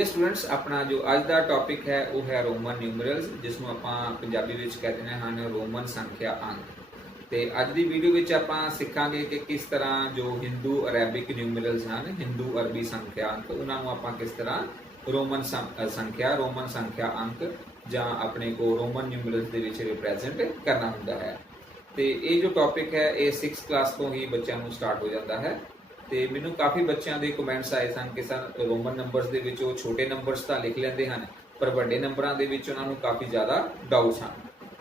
Dear students, अपना जो अज का टॉपिक है वो है रोमन न्यूमरल्स, जिसनों आपां पंजाबी विच कहते हैं रोमन संख्या अंक। तो अज की वीडियो में आप सीखांगे कि किस तरह जो हिंदू अरेबिक न्यूमरल्स हैं, हिंदू अरबी संख्या अंक, उन्होंने आप किस तरह रोमन संख्या अंक या अपने को रोमन न्यूमरल्स के रिप्रैजेंट करना होंदा है। तो ये जो टॉपिक है ये 6th क्लास तो ही बच्चों को स्टार्ट हो जाता है। तो मैनू काफ़ी बच्चों के कमेंट्स आए सन कि सर रोमन नंबरस के छोटे नंबरस तो लिख लेंगे हैं पर बड़े नंबरों के उन्होंने काफ़ी ज़्यादा डाउट्स हैं।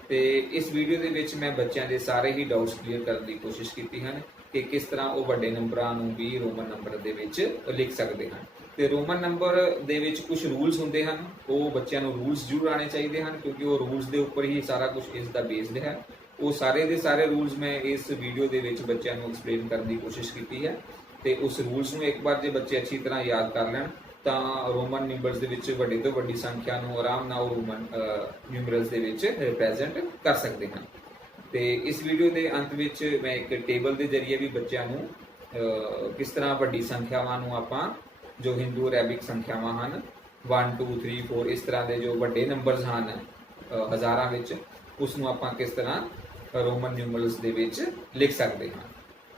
तो इस वीडियो के मैं बच्चों के सारे ही डाउट्स क्लीयर करने की कोशिश की है कि किस तरह वो बड़े नंबरों भी रोमन नंबर के लिख सकते हैं। तो रोमन नंबर के कुछ रूल्स होंगे हैं, वो बच्चों को रूल्स जरूर आने चाहिए हैं क्योंकि वो रूल्स के उपर ही सारा कुछ इसका बेस्ड है। वो सारे के सारे रूल्स मैं इस वीडियो के बच्चों को एक्सप्लेन करने की कोशिश की है। तो उस रूल्स में एक बार जो बच्चे अच्छी तरह याद कर लैन तो रोमन न्यूमरल्स के वड्डी तो वड्डी संख्या आराम नाल रोमन न्यूमरल्स के रिप्रैजेंट कर सकते हैं। तो इस वीडियो के अंत में मैं एक टेबल के जरिए भी बच्चों को किस तरह वड्डी संख्यावां आपां जो हिंदू अरेबिक संख्यावां हैं 1 2 3 4 इस तरह के जो वड्डे नंबर्स हैं हज़ारां विच उसनूं आपां किस तरह रोमन न्यूमरल्स के लिख सकते हैं।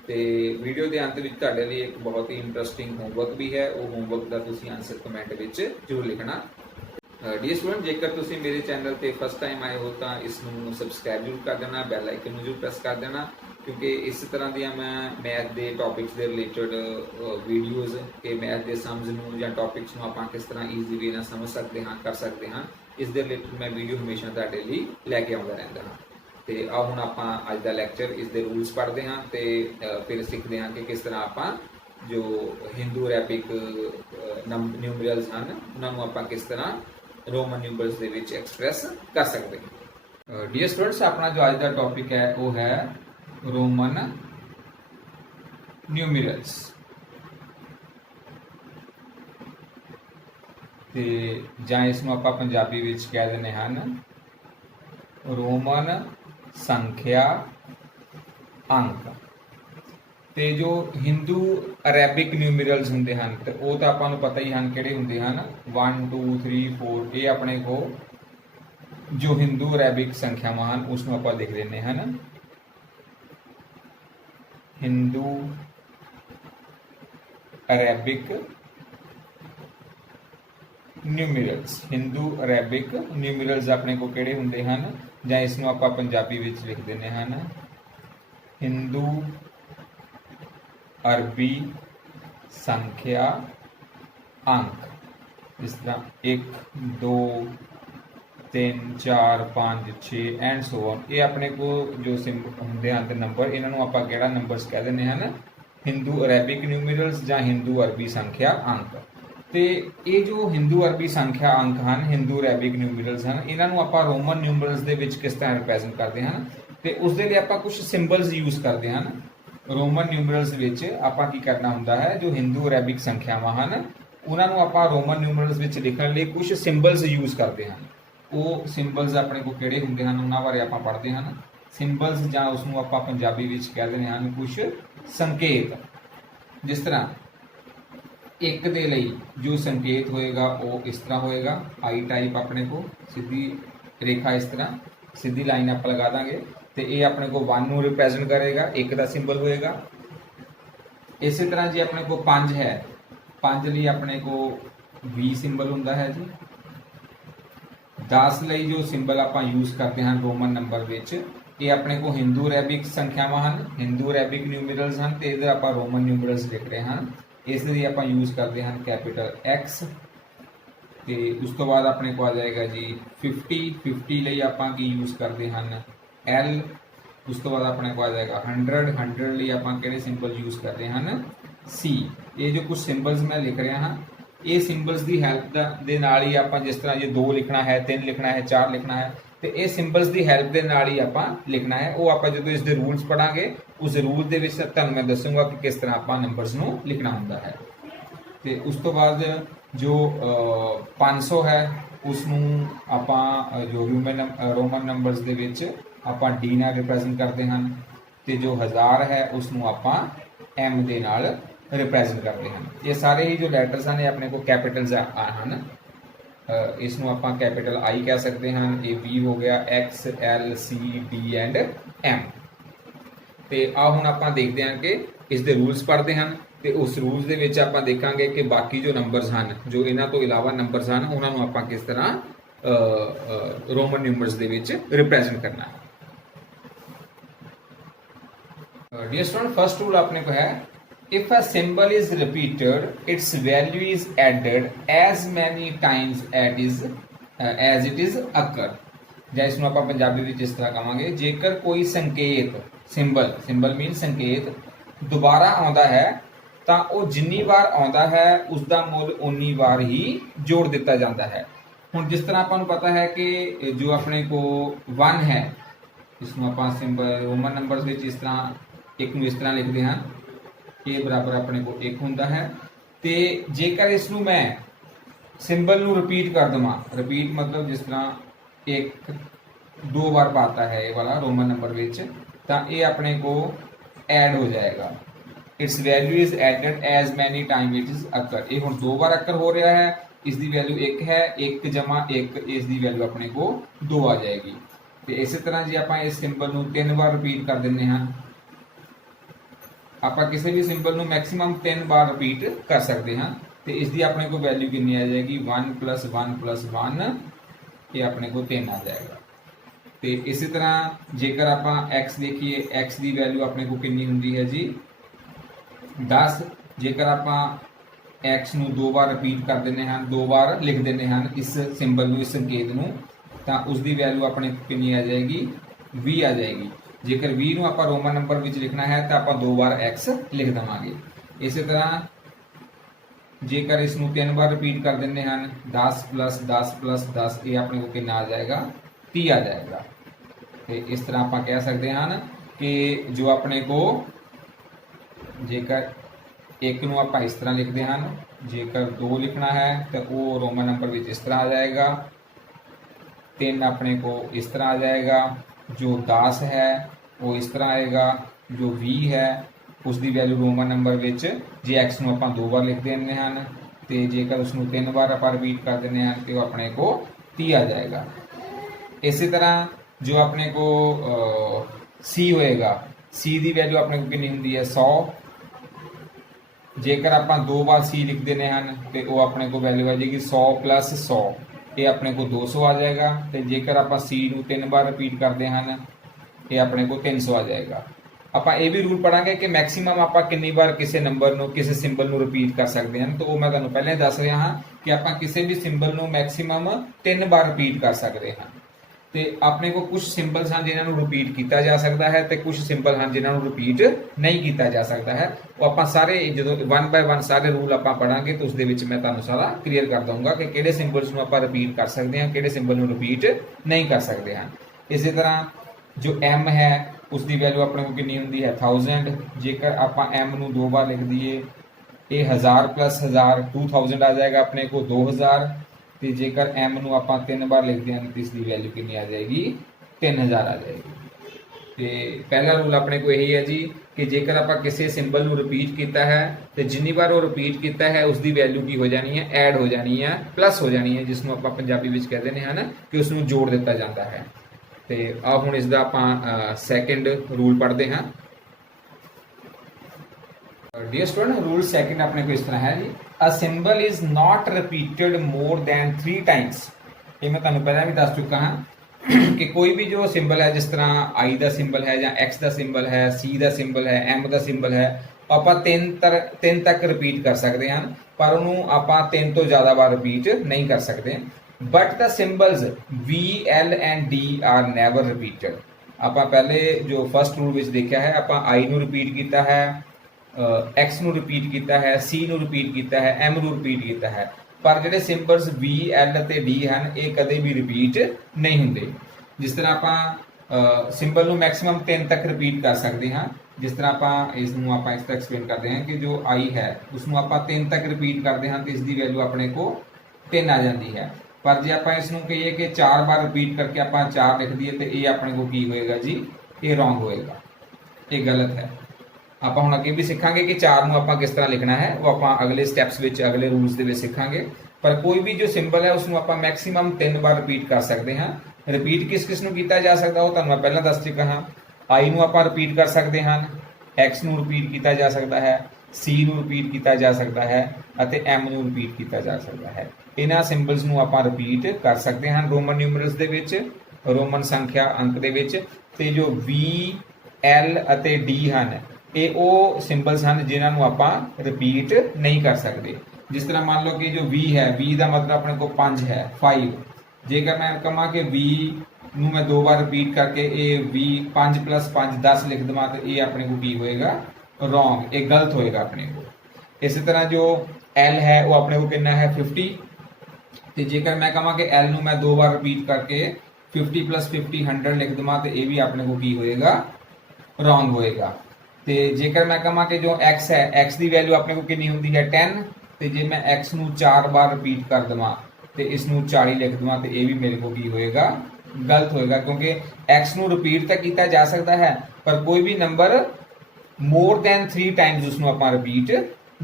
तो वीडियो के अंत में तुहाडे लई एक बहुत ही इंटरस्टिंग होमवर्क भी है, वो होमवर्क का तुसीं आंसर कमेंट में जरूर लिखना। डियर स्टूडेंट, जेकर तुसीं मेरे चैनल पर फर्स्ट टाइम आए हो तो इसनूं सबसक्राइब जरूर कर देना, बैल आइकन जरूर प्रेस कर देना क्योंकि इस तरह दी मैं मैथ के टॉपिक्स के रिलेटेड वीडियोज़ के मैथ के सम्स नूं या टॉपिक्स नूं आपां किस तरह ईजी वे नाल समझ सकते हैं कर सकते हैं, इस दे रिलेटेड मैं वीडियो हमेशा तुहाडे लई लैके आउंदा रहिंदा हां। तो आओ हुण आपां अज का लैक्चर इसके रूल्स पढ़ते हैं तो फिर सीखते हैं कि किस तरह आपां जो हिंदू अरेबिक न्यूमरल्स हैं उन्होंने आपां किस तरह रोमन न्यूमरल्स के एक्सप्रैस कर सकते हैं। डियर स्टूडेंट्स, अपना जो अज का टॉपिक है वो है रोमन न्यूमरल्स। तो जां इसनूं आपां पंजाबी विच कह दिंदे हन रोमन संख्या अंक। तो जो हिंदू अरेबिक न्यूमरल्स होंगे हैं तो वो तो आपको पता ही हैं कि होंगे हैं 1 2 3 4 ये अपने को जो हिंदू अरेबिक संख्यावां हैं उसमें आप लिख लेने हैं Hindu Arabic numerals. Hindu Arabic numerals अपने को किहड़े होंगे हैं जां इसनूं आपां पंजाबी विच लिख देने हैं हिंदू अरबी संख्या अंक। इस तरह 1 2 3 4 5 6 एंड सो ऑन ये अपने को जो होंगे हैं नंबर इन्हों आपां किहड़ा नंबर्स कह देने हैं हिंदू अरेबिक न्यूमरल्स जां हिंदू अरबी संख्या अंक। तो ये जो हिंदू अरबी संख्या अंक हैं हिंदू अरेबिक न्यूमरल्स हैं इन्हों आप रोमन न्यूमरल्स के किस तरह रिप्रैजेंट करते हैं तो उसके लिए आप कुछ सिंबल्स यूज करते हैं। रोमन न्यूमरल्स आप की करना होंदा है जो हिंदू अरेबिक संख्यावां हैं उन्होंने आप रोमन न्यूमरल्स लिखने लिए कुछ सिंबल्स यूज करते हैं। वो सिंबल्स अपने को किहड़े होंगे हैं उन्होंने बारे आप पढ़ते हैं। सिंबल्स जां उसनूं आप पंजाबी विच कह देने हैं कुछ संकेत। जिस तरह एक दे लई जो संकेत होएगा वो इस तरह होएगा आई टाइप अपने को सीधी रेखा इस तरह सीधी लाइन आप लगा देंगे तो ये अपने को 1 नूं रिप्रैजेंट करेगा, एक का सिंबल होएगा। इसी तरह जी अपने को 5 है, 5 लिए अपने को V सिंबल होंदा है जी। 10 लई जो सिंबल आप यूज करते हैं रोमन नंबर विच ये अपने को हिंदू अरेबिक संख्यावां हैं हिंदू अरेबिक न्यूमरल्स हैं तो इधर आप रोमन न्यूमरल्स लिख रहे हैं इसलिए आप यूज करते हैं कैपिटल X। तो उस तो बाद अपने को आ जाएगा जी 50 लिए आप यूज करते हैं L। उस तो बाद अपने को आ जाएगा 100 लिए आप किहड़े सिंबल यूज करते हैं C। ये जो कुछ सिंबल्स मैं लिख रहा हाँ ये सिंबल्स की हैल्प के नाल ही आप जिस तरह ये 2 लिखना है 3 लिखना है 4 लिखना है तो ये सिंबल्स की हैल्प के नाल ही आप लिखना है। वो आप जो इसके रूल्स पढ़ांगे उस रूल के तुहानूं मैं दसूँगा कि किस तरह आप नंबर्स नूं लिखना होंदा है। तो उस तो बाद जो 500 है उसनूं आपां जो रोमन नंबर्स दे विच आपां D नाल रिप्रैजेंट करते हैं। तो जो 1000 है उसनूं आपां M दे नाल ਰਿਪਰੈਜ਼ੈਂਟ ਕਰਦੇ ਹਨ। ਇਹ ਸਾਰੇ ਹੀ ਜੋ ਲੈਟਰਸ ਹਨ ਇਹ ਆਪਣੇ ਕੋਲ ਕੈਪੀਟਲਸ ਹਨ। ਇਸ ਨੂੰ ਆਪਾਂ ਕੈਪੀਟਲ I ਕਹਿ ਸਕਦੇ ਹਾਂ, ਇਹ V ਹੋ ਗਿਆ, X L C D and M। ਤੇ ਆ ਹੁਣ ਆਪਾਂ ਦੇਖਦੇ ਹਾਂ ਕਿ ਇਸ ਦੇ ਰੂਲਸ ਪੜ੍ਹਦੇ ਹਨ ਤੇ ਉਸ ਰੂਲਸ ਦੇ ਵਿੱਚ ਆਪਾਂ ਦੇਖਾਂਗੇ ਕਿ ਬਾਕੀ ਜੋ ਨੰਬਰਸ ਹਨ, ਜੋ ਇਹਨਾਂ ਤੋਂ ਇਲਾਵਾ ਨੰਬਰਸ ਹਨ, ਉਹਨਾਂ ਨੂੰ ਆਪਾਂ ਕਿਸ ਤਰ੍ਹਾਂ ਰੋਮਨ ਨਿਊਮਰਸ ਦੇ ਵਿੱਚ ਰਿਪਰੈਜ਼ੈਂਟ ਕਰਨਾ ਹੈ। डियर स्टूडेंट, फर्स्ट रूल अपने को है, if a symbol is repeated its value is added as many times as it is occur. ਜਾਂ ਇਸ ਨੂੰ ਆਪਾਂ ਪੰਜਾਬੀ ਵਿੱਚ ਇਸ ਤਰ੍ਹਾਂ ਕਹਾਂਗੇ, ਜੇਕਰ ਕੋਈ ਸੰਕੇਤ ਸਿੰਬਲ ਮੀਨ ਸੰਕੇਤ ਦੁਬਾਰਾ ਆਉਂਦਾ ਹੈ ਤਾਂ ਉਹ ਜਿੰਨੀ ਵਾਰ ਆਉਂਦਾ ਹੈ ਉਸ ਦਾ ਮੁੱਲ ਉਨੀ ਵਾਰ ਹੀ ਜੋੜ ਦਿੱਤਾ ਜਾਂਦਾ ਹੈ। ਹੁਣ ਜਿਸ ਤਰ੍ਹਾਂ ਆਪਾਂ ਨੂੰ ਪਤਾ ਹੈ ਕਿ ਜੋ ਆਪਣੇ ਕੋ 1 ਹੈ, ਇਸ ਨੂੰ ਆਪਾਂ ਸਿੰਬਲ ਰੋਮਨ ਨੰਬਰਸ ਵਿੱਚ ਇਸ ਤਰ੍ਹਾਂ ਇੱਕ ਨੂੰ ਇਸ ਤਰ੍ਹਾਂ ਲਿਖਦੇ ਹਾਂ, ਇਹ ਬਰਾਬਰ ਆਪਣੇ ਕੋਲ 1 ਹੁੰਦਾ ਹੈ। ਤੇ ਜੇਕਰ ਇਸ ਨੂੰ ਮੈਂ ਸਿੰਬਲ ਨੂੰ ਰਿਪੀਟ ਕਰ ਦਵਾਂ, ਰਿਪੀਟ ਮਤਲਬ ਜਿਸ ਤਰ੍ਹਾਂ 1 2 ਵਾਰ ਪਾਤਾ ਹੈ ਇਹ ਵਾਲਾ ਰੋਮਨ ਨੰਬਰ ਵਿੱਚ, ਤਾਂ ਇਹ ਆਪਣੇ ਕੋ ਐਡ ਹੋ ਜਾਏਗਾ। It's value is added as ਮੈਨੀ ਟਾਈਮ ਇਟ ਇਜ਼ ਅਕਰ। ਇਹ ਹੁਣ 2 ਵਾਰ ਅਕਰ ਹੋ ਰਿਹਾ ਹੈ, ਇਸ ਦੀ ਵੈਲਿਊ 1 ਹੈ, 1 ਜਮਾ 1 ਇਸ ਦੀ ਵੈਲਿਊ ਆਪਣੇ ਕੋ 2 ਆ ਜਾਏਗੀ। ਤੇ ਇਸੇ ਤਰ੍ਹਾਂ ਜੇ ਆਪਾਂ ਇਸ ਸਿੰਬਲ ਨੂੰ 3 ਵਾਰ ਰਿਪੀਟ ਕਰ ਦਿੰਦੇ ਹਾਂ, ਆਪਾਂ ਕਿਸੇ ਵੀ ਸਿੰਬਲ ਨੂੰ ਮੈਕਸਿਮਮ 3 ਵਾਰ ਰਿਪੀਟ ਕਰ ਸਕਦੇ ਹਾਂ ਤੇ ਇਸ ਦੀ ਆਪਣੇ ਕੋ ਵੈਲਿਊ ਕਿੰਨੀ ਆ ਜਾਏਗੀ, 1 + 1 + 1, ਇਹ ਆਪਣੇ ਕੋ 3 ਆ ਜਾਏਗਾ। ਤੇ ਇਸੇ ਤਰ੍ਹਾਂ ਜੇਕਰ ਆਪਾਂ x ਦੇਖੀਏ, x ਦੀ ਵੈਲਿਊ ਆਪਣੇ ਕੋ ਕਿੰਨੀ ਹੁੰਦੀ ਹੈ ਜੀ 10। ਜੇਕਰ ਆਪਾਂ x ਨੂੰ 2 ਵਾਰ ਰਿਪੀਟ ਕਰ ਦਿੰਦੇ ਹਾਂ, 2 ਵਾਰ ਲਿਖ ਦਿੰਦੇ ਹਾਂ ਇਸ ਸਿੰਬਲ ਨੂੰ, ਇਸ ਸੰਕੇਤ ਨੂੰ, ਤਾਂ ਉਸ ਦੀ ਵੈਲਿਊ ਆਪਣੇ ਕਿੰਨੀ ਆ ਜਾਏਗੀ, 20 ਆ ਜਾਏਗੀ। ਜੇਕਰ 20 ਨੂੰ ਆਪਾਂ ਰੋਮਨ ਨੰਬਰ ਵਿੱਚ ਲਿਖਣਾ ਹੈ ਤਾਂ ਆਪਾਂ 2 ਵਾਰ x ਲਿਖ ਦੇਵਾਂਗੇ। ਇਸੇ ਤਰ੍ਹਾਂ ਜੇਕਰ ਇਸ ਨੂੰ 3 ਵਾਰ ਰਿਪੀਟ ਕਰ ਦਿੰਦੇ ਹਨ, 10 + 10 + 10, ਇਹ ਆਪਣੇ ਕੋ ਕਿੰਨਾ ਆ ਜਾਏਗਾ, 30 ਆ ਜਾਏਗਾ। ਤੇ ਇਸ ਤਰ੍ਹਾਂ ਆਪਾਂ ਕਹਿ ਸਕਦੇ ਹਨ ਕਿ ਜੋ ਆਪਣੇ ਕੋ ਜੇਕਰ 1 ਨੂੰ ਆਪਾਂ ਇਸ ਤਰ੍ਹਾਂ ਲਿਖਦੇ ਹਨ, ਜੇਕਰ 2 ਲਿਖਣਾ ਹੈ ਤਾਂ ਉਹ ਰੋਮਨ ਨੰਬਰ ਵਿੱਚ ਇਸ ਤਰ੍ਹਾਂ ਆ ਜਾਏਗਾ, 3 ਆਪਣੇ को इस तरह आ जाएगा, जो 10 है वो इस तरह आएगा, जो 20 है उसकी value Roman number which J x नूं आपां 2 बार लिख देने हैं तो जेकर उसनूं 3 बार आपां रिपीट कर देने हैं तो अपने को 30 आ जाएगा। इसी तरह जो अपने को सी होएगा, सी की वैल्यू अपने को कितनी होंदी है, 100। जेकर आपां 2 बार सी लिख देने हैं तो वो अपने को वैल्यू आ जाएगी 100 + 100, ये अपने को 200 आ जाएगा। तो जेकर आप सी नूं 3 बार रिपीट करते हैं ये अपने को 300 आ जाएगा। ਆਪਾਂ ਇਹ ਵੀ ਰੂਲ ਪੜਾਂਗੇ ਕਿ ਮੈਕਸਿਮਮ ਆਪਾਂ ਕਿੰਨੀ ਵਾਰ ਕਿਸੇ ਨੰਬਰ ਨੂੰ, ਕਿਸੇ ਸਿੰਬਲ ਨੂੰ ਰਿਪੀਟ ਕਰ ਸਕਦੇ ਹਾਂ। ਤਾਂ ਉਹ ਮੈਂ ਤੁਹਾਨੂੰ ਪਹਿਲਾਂ ਹੀ ਦੱਸ ਰਿਹਾ ਹਾਂ ਕਿ ਆਪਾਂ ਕਿਸੇ ਵੀ ਸਿੰਬਲ ਨੂੰ ਮੈਕਸਿਮਮ 3 ਵਾਰ ਰਿਪੀਟ ਕਰ ਸਕਦੇ ਹਾਂ। ਤੇ ਆਪਣੇ ਕੋਲ ਕੁਝ ਸਿੰਬਲਸ ਹਨ ਜਿਨ੍ਹਾਂ ਨੂੰ ਰਿਪੀਟ ਕੀਤਾ ਜਾ ਸਕਦਾ ਹੈ ਤੇ ਕੁਝ ਸਿੰਬਲ ਹਨ ਜਿਨ੍ਹਾਂ ਨੂੰ ਰਿਪੀਟ ਨਹੀਂ ਕੀਤਾ ਜਾ ਸਕਦਾ ਹੈ। ਉਹ ਆਪਾਂ ਸਾਰੇ ਜਦੋਂ 1 ਬਾਏ 1 ਸਾਰੇ ਰੂਲ ਆਪਾਂ ਪੜਾਂਗੇ ਤਾਂ ਉਸ ਦੇ ਵਿੱਚ ਮੈਂ ਤੁਹਾਨੂੰ ਸਾਰਾ ਕਲੀਅਰ ਕਰ ਦਊਂਗਾ ਕਿ ਕਿਹੜੇ ਸਿੰਬਲਸ ਨੂੰ ਆਪਾਂ ਰਿਪੀਟ ਕਰ ਸਕਦੇ ਹਾਂ, ਕਿਹੜੇ ਸਿੰਬਲ ਨੂੰ ਰਿਪੀਟ ਨਹੀਂ ਕਰ ਸਕਦੇ ਹਾਂ। ਇਸੇ ਤਰ੍ਹਾਂ जो m है उसकी वैल्यू अपने को कितनी होंगी है 1000। जेकर आप m नूं 2 बार लिख दिए ये 1000 + 1000 2000 आ जाएगा अपने को 2000। तो जेकर m नूं आप 3 बार लिखते हैं तो इसकी वैल्यू कितनी आ जाएगी 3000 आ जाएगी। तो पहला रूल अपने को यही है जी कि जेकर आप किसी सिंबल नूं रिपीट किया है तो जिन्नी बार वो रिपीट किया है उसकी वैल्यू की हो जानी है, ऐड हो जानी है, प्लस हो जानी है, जिसनों आप पंजाबी में कह देने हैं कि उसनों जोड़ दिता जाता है। तो आ हुण इसका आप सैकेंड रूल पढ़ते हैं। डियर स्टूडेंट, रूल सैकेंड अपने को इस तरह है जी, a symbol is not repeated more than 3 times. ये मैं तुहानूं पहले भी दस चुका हाँ कि कोई भी जो सिंबल है, जिस तरह आई का सिंबल है या एक्स का सिंबल है, सी का सिंबल है, एम का सिंबल है, आप 3 तक रिपीट कर सकते हैं, पर उन्होंने आप 3 तो ज़्यादा बार रिपीट नहीं कर सकते। But the symbols V, L and D are never repeated. आप पहले जो फर्स्ट रूल में देखा है, आप I नूं रिपीट किया है, X नूं रिपीट किया है, C नूं रिपीट किया है, M नूं रिपीट किया है, पर जो सिंबल्स V, L ते D हैं ये कदे भी रिपीट नहीं होंगे। जिस तरह आप सिंबल नूं मैक्सिमम 3 तक रिपीट कर सकते हैं। जिस तरह आप इस तरह एक्सप्लेन करते हैं कि जो I है उसनों आप 3 तक रिपीट करते हैं तो इसकी वैल्यू अपने को 3 आ जाती है। पर जे आप इसनों कहिए कि 4 बार रिपीट करके आप 4 लिख दिए तो ये अपने को की होएगा जी, ये रॉन्ग होएगा, ये गलत है। ਆਪਾਂ ਹੁਣ ਅੱਗੇ ਵੀ ਸਿੱਖਾਂਗੇ ਕਿ 4 ਨੂੰ ਆਪਾਂ ਕਿਸ ਤਰ੍ਹਾਂ ਲਿਖਣਾ ਹੈ, ਉਹ ਆਪਾਂ ਅਗਲੇ ਸਟੈਪਸ ਵਿੱਚ ਅਗਲੇ ਰੂਲਸ ਦੇ ਵਿੱਚ ਸਿੱਖਾਂਗੇ। ਪਰ ਕੋਈ ਵੀ ਜੋ ਸਿੰਬਲ ਹੈ ਉਸ ਨੂੰ ਆਪਾਂ ਮੈਕਸਿਮਮ 3 ਵਾਰ ਰਿਪੀਟ ਕਰ ਸਕਦੇ ਹਾਂ। ਰਿਪੀਟ ਕਿਸ ਨੂੰ ਕੀਤਾ ਜਾ ਸਕਦਾ ਉਹ ਤੁਹਾਨੂੰ ਮੈਂ ਪਹਿਲਾਂ ਦੱਸ ਚੁੱਕਾ ਹਾਂ। I ਨੂੰ ਆਪਾਂ ਰਿਪੀਟ ਕਰ ਸਕਦੇ ਹਾਂ, X ਨੂੰ ਰਿਪੀਟ ਕੀਤਾ ਜਾ ਸਕਦਾ ਹੈ, C ਨੂੰ ਰਿਪੀਟ ਕੀਤਾ ਜਾ ਸਕਦਾ ਹੈ ਅਤੇ M ਨੂੰ ਰਿਪੀਟ ਕੀਤਾ ਜਾ ਸਕਦਾ ਹੈ। ਇਹਨਾਂ ਸਿੰਬਲਸ ਨੂੰ ਆਪਾਂ ਰਿਪੀਟ ਕਰ ਸਕਦੇ ਹਾਂ ਰੋਮਨ ਨਿਊਮਰਲਸ ਦੇ ਵਿੱਚ, ਰੋਮਨ ਸੰਖਿਆ ਅੰਕ ਦੇ ਵਿੱਚ। ਤੇ ਜੋ V, L ਅਤੇ D ਹਨ, ਇਹ ਉਹ ਸਿੰਬਲਸ ਹਨ ਜਿਨ੍ਹਾਂ ਨੂੰ ਆਪਾਂ ਰਿਪੀਟ ਨਹੀਂ ਕਰ ਸਕਦੇ। ਜਿਸ ਤਰ੍ਹਾਂ ਮੰਨ ਲਓ ਕਿ ਜੋ V ਹੈ, V ਦਾ ਮਤਲਬ ਆਪਣੇ ਕੋਲ 5 ਹੈ, 5। ਜੇਕਰ ਮੈਂ ਕਹਾਂ ਕਿ V ਨੂੰ ਮੈਂ 2 ਵਾਰ ਰਿਪੀਟ ਕਰਕੇ ਇਹ V 5 + 5 10 ਲਿਖ ਦੇਵਾਂ ਤਾਂ ਇਹ ਆਪਣੇ ਕੋਲ ਕੀ ਹੋਏਗਾ, ਰੋਂਗ, ਇਹ ਗਲਤ ਹੋਏਗਾ ਆਪਣੇ ਕੋਲ। ਇਸੇ ਤਰ੍ਹਾਂ ਜੋ L ਹੈ ਉਹ ਆਪਣੇ ਕੋਲ ਕਿੰਨਾ ਹੈ, 50। ਤੇ ਜੇਕਰ ਮੈਂ ਕਹਾਂ ਕਿ L ਨੂੰ ਮੈਂ 2 ਵਾਰ ਰਿਪੀਟ ਕਰਕੇ 50 + 50 100 ਲਿਖ ਦੇਵਾਂ ਤੇ ਇਹ ਵੀ ਆਪਣੇ ਕੋਲ ਕੀ ਹੋਏਗਾ, ਰੋਂਗ ਹੋਏਗਾ। ਤੇ ਜੇਕਰ ਮੈਂ ਕਹਾਂ ਕਿ ਜੋ X ਹੈ, X ਦੀ ਵੈਲਿਊ ਆਪਣੇ ਕੋਲ ਕਿੰਨੀ ਹੁੰਦੀ ਹੈ, 10। ਤੇ ਜੇ ਮੈਂ X ਨੂੰ 4 ਵਾਰ ਰਿਪੀਟ ਕਰ ਦੇਵਾਂ ਤੇ ਇਸ ਨੂੰ 40 ਲਿਖ ਦੇਵਾਂ ਤੇ ਇਹ ਵੀ ਮੇਰੇ ਕੋਲ ਕੀ ਹੋਏਗਾ, ਗਲਤ ਹੋਏਗਾ। ਕਿਉਂਕਿ X ਨੂੰ ਰਿਪੀਟ ਤਾਂ ਕੀਤਾ ਜਾ ਸਕਦਾ ਹੈ ਪਰ ਕੋਈ ਵੀ ਨੰਬਰ ਮੋਰ ਦੈਨ 3 ਟਾਈਮਸ ਉਸ ਨੂੰ ਆਪਾਂ ਰਿਪੀਟ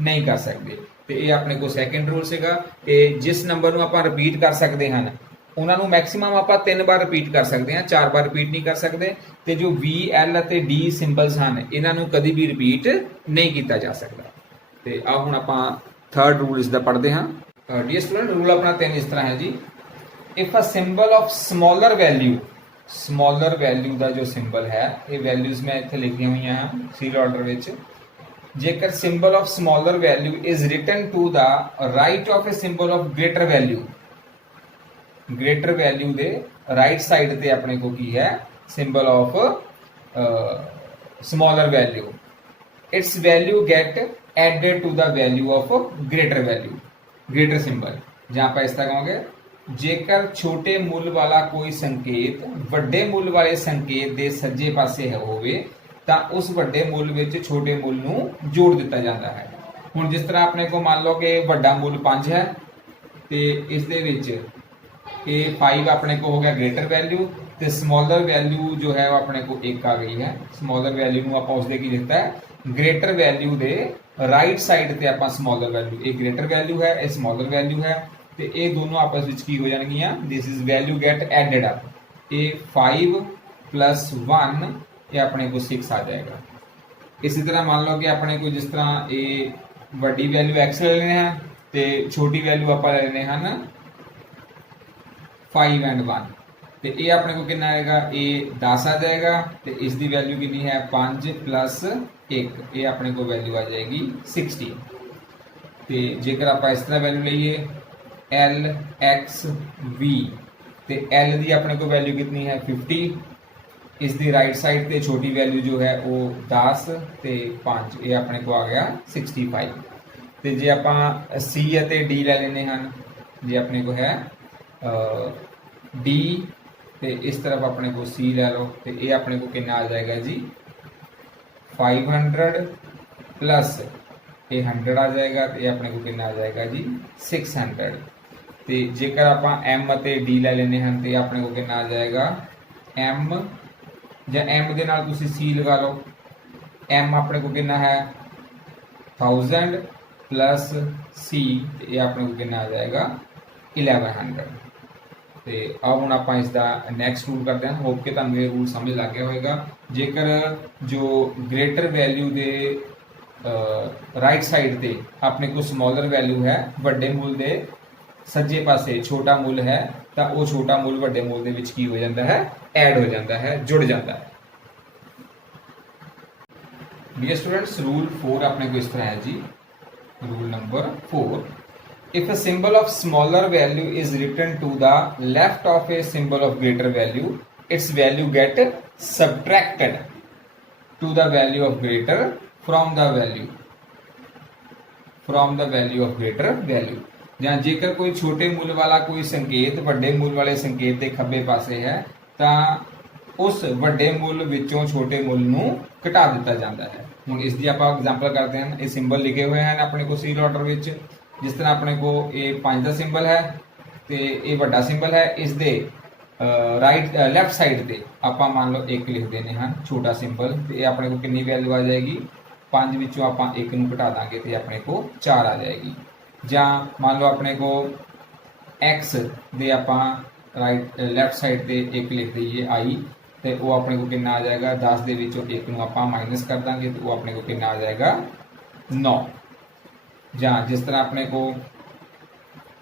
ਨਹੀਂ ਕਰ ਸਕਦੇ। ਤੇ ਇਹ ਆਪਣੇ ਕੋਲ ਸੈਕੰਡ ਰੂਲ ਸੀਗਾ ਕਿ ਜਿਸ ਨੰਬਰ ਨੂੰ ਆਪਾਂ ਰਿਪੀਟ ਕਰ ਸਕਦੇ ਹਨ ਉਹਨਾਂ ਨੂੰ ਮੈਕਸਿਮਮ ਆਪਾਂ 3 ਵਾਰ ਰਿਪੀਟ ਕਰ ਸਕਦੇ ਹਾਂ, 4 ਵਾਰ ਰਿਪੀਟ ਨਹੀਂ ਕਰ ਸਕਦੇ। ਤੇ ਜੋ V, L ਅਤੇ D ਸਿੰਬਲਸ ਹਨ ਇਹਨਾਂ ਨੂੰ ਕਦੀ ਵੀ ਰਿਪੀਟ ਨਹੀਂ ਕੀਤਾ ਜਾ ਸਕਦਾ। ਤੇ ਆਹ ਹੁਣ ਆਪਾਂ ਥਰਡ ਰੂਲ ਇਸ ਦਾ ਪੜ੍ਹਦੇ ਹਾਂ। ਡੀਅਰ ਸਟੂਡੈਂਟ, ਰੂਲ ਆਪਣਾ 3 ਇਸ ਤਰ੍ਹਾਂ ਹੈ ਜੀ। If a symbol of smaller value ਦਾ ਜੋ ਸਿੰਬਲ ਹੈ, ਇਹ ਵੈਲਿਊਜ਼ ਮੈਂ ਇੱਥੇ ਲਿਖੀਆਂ ਹੋਈਆਂ ਹਨ ਸੀਰੀਅਲ ਆਰਡਰ ਵਿੱਚ। ਜੇਕਰ symbol of smaller value is written to the right of a symbol of greater value ਦੇ ਰਾਈਟ ਸਾਈਡ ਤੇ ਆਪਣੇ ਕੋਲ ਕੀ ਹੈ, symbol of smaller value, its value get added to the value of greater symbol. ਜਾਂ ਆਪਾਂ ਇਸ ਤਰ੍ਹਾਂ ਕਹਾਂਗੇ, ਜੇਕਰ ਛੋਟੇ ਮੁੱਲ ਵਾਲਾ ਕੋਈ ਸੰਕੇਤ ਵੱਡੇ ਮੁੱਲ ਵਾਲੇ ਸੰਕੇਤ ਦੇ ਸੱਜੇ ਪਾਸੇ ਹੋਵੇ ਤਾਂ ਉਸ ਵੱਡੇ ਮੁੱਲ ਵਿੱਚ ਛੋਟੇ ਮੁੱਲ ਨੂੰ ਜੋੜ ਦਿੱਤਾ ਜਾਂਦਾ ਹੈ। ਹੁਣ ਜਿਸ ਤਰ੍ਹਾਂ ਆਪਣੇ ਕੋਲ ਮੰਨ ਲਓ ਕਿ ਵੱਡਾ ਮੁੱਲ 5 ਹੈ ਤੇ ਇਸ ਦੇ ਵਿੱਚ ਇਹ 5 ਆਪਣੇ ਕੋਲ ਹੋ ਗਿਆ ਗ੍ਰੇਟਰ ਵੈਲਿਊ ਤੇ ਸਮਾਲਰ ਵੈਲਿਊ ਜੋ ਹੈ ਉਹ ਆਪਣੇ ਕੋਲ 1 ਆ ਗਈ ਹੈ। ਸਮਾਲਰ ਵੈਲਿਊ ਨੂੰ ਆਪਾਂ ਉਸਦੇ ਕੀ ਲਿਖਤਾ ਹੈ, ਗ੍ਰੇਟਰ ਵੈਲਿਊ ਦੇ ਰਾਈਟ ਸਾਈਡ ਤੇ ਆਪਾਂ ਸਮਾਲਰ ਵੈਲਿਊ, ਇਹ ਗ੍ਰੇਟਰ ਵੈਲਿਊ ਹੈ, ਇਹ ਸਮਾਲਰ ਵੈਲਿਊ ਹੈ ਤੇ ਇਹ ਦੋਨੋਂ ਆਪਸ ਵਿੱਚ ਕੀ ਹੋ ਜਾਣਗੀਆਂ, this is value get added up. ਇਹ 5 + 1 ਇਹ ਆਪਣੇ ਕੋਲ 6 ਆ ਜਾਏਗਾ। ਇਸੇ ਤਰ੍ਹਾਂ ਮੰਨ ਲਓ ਕਿ ਆਪਣੇ ਕੋਲ ਜਿਸ ਤਰ੍ਹਾਂ ਇਹ ਵੱਡੀ ਵੈਲਿਊ x ਲੈ ਲੈਣੇ ਹਨ ਤੇ ਛੋਟੀ ਵੈਲਿਊ ਆਪਾਂ ਲੈ ਲੈਣੇ ਹਨ 5 and 1 ਤੇ ਇਹ ਆਪਣੇ ਕੋਲ ਕਿੰਨਾ ਆਏਗਾ, ਇਹ 10 ਆ ਜਾਏਗਾ ਤੇ ਇਸ ਦੀ ਵੈਲਿਊ ਕਿੰਨੀ ਹੈ, 5 + 1, ਇਹ ਆਪਣੇ ਕੋਲ ਵੈਲਿਊ ਆ ਜਾਏਗੀ 16। ਤੇ ਜੇਕਰ ਆਪਾਂ ਇਸ ਤਰ੍ਹਾਂ ਵੈਲਿਊ ਲਈਏ L X V ਤੇ L ਦੀ ਆਪਣੇ ਕੋਲ ਵੈਲਿਊ ਕਿੰਨੀ ਹੈ, 50। ਇਸ ਦੀ ਰਾਈਟ ਸਾਈਡ ਤੇ ਛੋਟੀ ਵੈਲਿਊ ਜੋ ਹੈ ਉਹ 10 ਤੇ 5, ਇਹ ਆਪਣੇ ਕੋਲ ਆ ਗਿਆ 65। ਤੇ ਜੇ ਆਪਾਂ C ਅਤੇ D ਲੈ ਲੈਣੇ ਹਨ, ਜੇ ਆਪਣੇ ਕੋਲ ਹੈ D ਤੇ ਇਸ ਤਰਫ ਆਪਣੇ ਕੋਲ C ਲੈ ਲਓ ਤੇ ਇਹ ਆਪਣੇ ਕੋਲ ਕਿੰਨਾ ਆ ਜਾਏਗਾ ਜੀ, 500 प्लस ये 100 आ जाएगा तो ये अपने को कितना आ जाएगा जी 600। तो जेकर आप M ਅਤੇ D ले लेने हैं तो अपने को कितना आ जाएगा M या M के नाल तुसी C लगा लो। M अपने को कितना है 1000 प्लस C ये अपने को कितना आ जाएगा 1100। तो अब हम आप इसका नैक्सट रूल करते हैं। होप के तुम ये रूल समझ लग गया होगा। जेकर जो ग्रेटर वैल्यू के राइट साइड पे अपने को स्मॉलर वैल्यू है बड़े मूल के सज्जे पासे छोटा मूल है तो वो छोटा मूल बड़े मूल के विच की हो जाता है ऐड हो जाता है जुड़ जाता है। डियर स्टूडेंट्स रूल 4 अपने को इस तरह है जी। Rule number 4, if a symbol of smaller value is written to the left of a symbol of greater value, its value get subtracted to the value of greater from the value of greater value। ਜਾਂ ਜੇਕਰ ਕੋਈ ਛੋਟੇ ਮੁੱਲ ਵਾਲਾ ਕੋਈ ਸੰਕੇਤ ਵੱਡੇ ਮੁੱਲ ਵਾਲੇ ਸੰਕੇਤ ਦੇ ਖੱਬੇ ਪਾਸੇ ਹੈ ਤਾਂ ਉਸ ਵੱਡੇ ਮੁੱਲ ਵਿੱਚੋਂ ਛੋਟੇ ਮੁੱਲ ਨੂੰ ਘਟਾ ਦਿੱਤਾ ਜਾਂਦਾ ਹੈ। ਹੁਣ ਇਸ ਦੀ ਆਪਾਂ ਐਗਜ਼ਾਮਪਲ ਕਰਦੇ ਹਾਂ। ਇਹ ਸਿੰਬਲ ਲਿਖੇ ਹੋਏ ਹਨ ਆਪਣੇ ਕੋਲ ਸੀਰੀਅਲ ਆਰਡਰ ਵਿੱਚ। जिस तरह अपने को ये 5 का सिंबल है तो ये बड़ा सिंबल है। इस दे राइट लेफ्ट साइड पे आप मान लो 1 लिख देने हैं छोटा सिंबल तो ये अपने को कितनी वैल्यू आ जाएगी 5 ਵਿੱਚੋਂ ਆਪਾਂ 1 ਨੂੰ ਘਟਾ ਦਾਂਗੇ ਤੇ ਆਪਣੇ ਕੋ 4 ਆ ਜਾਏਗੀ। ਜਾਂ ਮੰਨ ਲਓ ਆਪਣੇ ਕੋ x ਦੇ ਆਪਾਂ ਰਾਈਟ ਲੈਫਟ ਸਾਈਡ ਤੇ 1 ਲਿਖ ਦਈਏ i, ਤੇ ਉਹ ਆਪਣੇ ਕੋ ਕਿੰਨਾ ਆ ਜਾਏਗਾ, 10 ਦੇ ਵਿੱਚੋਂ 1 ਨੂੰ ਆਪਾਂ ਮਾਈਨਸ ਕਰ ਦਾਂਗੇ ਤੇ ਉਹ ਆਪਣੇ ਕੋ ਕਿੰਨਾ ਆ ਜਾਏਗਾ, 9। ਜਾਂ ਜਿਸ ਤਰ੍ਹਾਂ ਆਪਣੇ ਕੋ